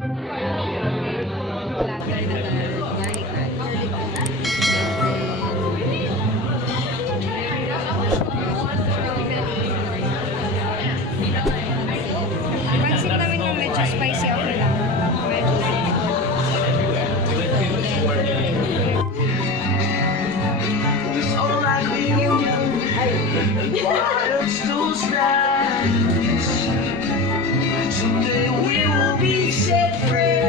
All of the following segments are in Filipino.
Pansin namin yung medyo spicy, okay lang. Someday we will be set free.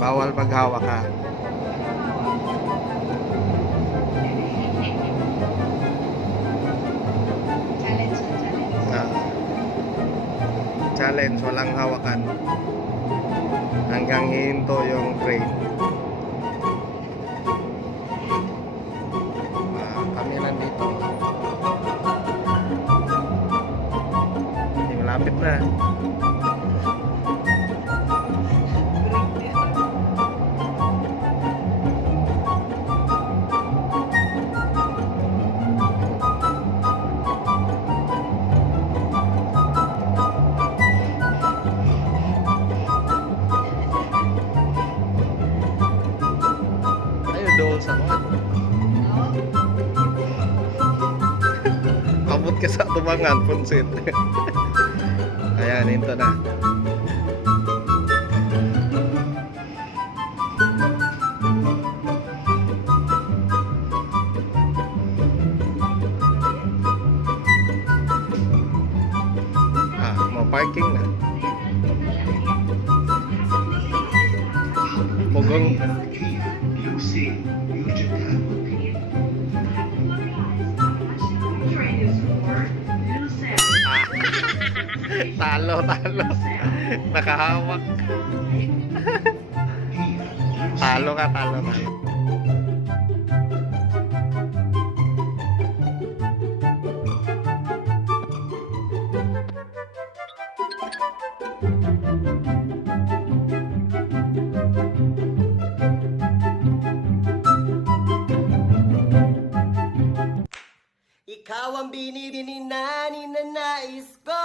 Bawal maghawak ha. Challenge, walang hawakan hanggang hihinto yung train. Kami nandito. Malapit na. Doon sa mga abot ka sa tumangan punsit. Ayan, ito na. Mau parking na. Pugong talo. Nakahawak. Talo ka. Ikaw ang binibini na ninanais ko,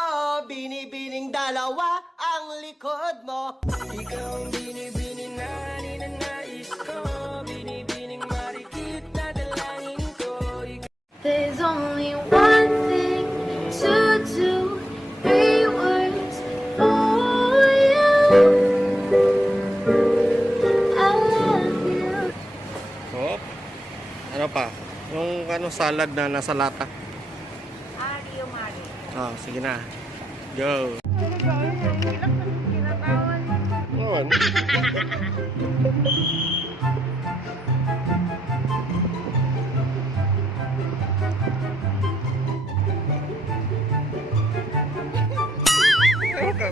binibining dalawa ang likod mo. Ikaw ang binibini na ninanais ko, binibining marikit na dalangin ko. There's only one thing to do, 3 words for you. I love you. Hop. Ano pa? Yung salad na nasa lata. Sige na. Go. Noon.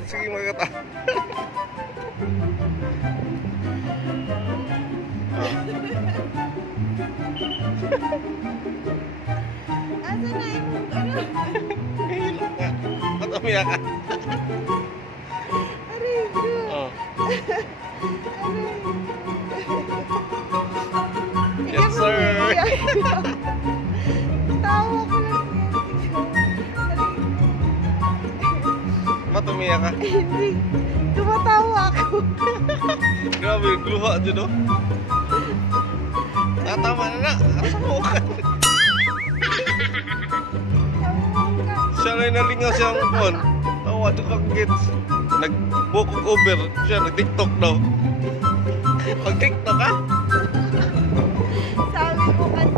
Sige magkata. Asa na yung ano? Hilo ka. Ba't umiyak ka? Aray ko. Oh. Yes, sir. Tawa ko lang. Ba't umiyak ka? Hindi. Tumatawa ako. Grabe, gluha dyan, no? Tama na na. Asubukan. Siya na nalingaw siyang phone. Tawa ito kang kids. Nag-bukog over. Siya nag-tiktok daw. Pag-tiktok ka? Sabi ko kasi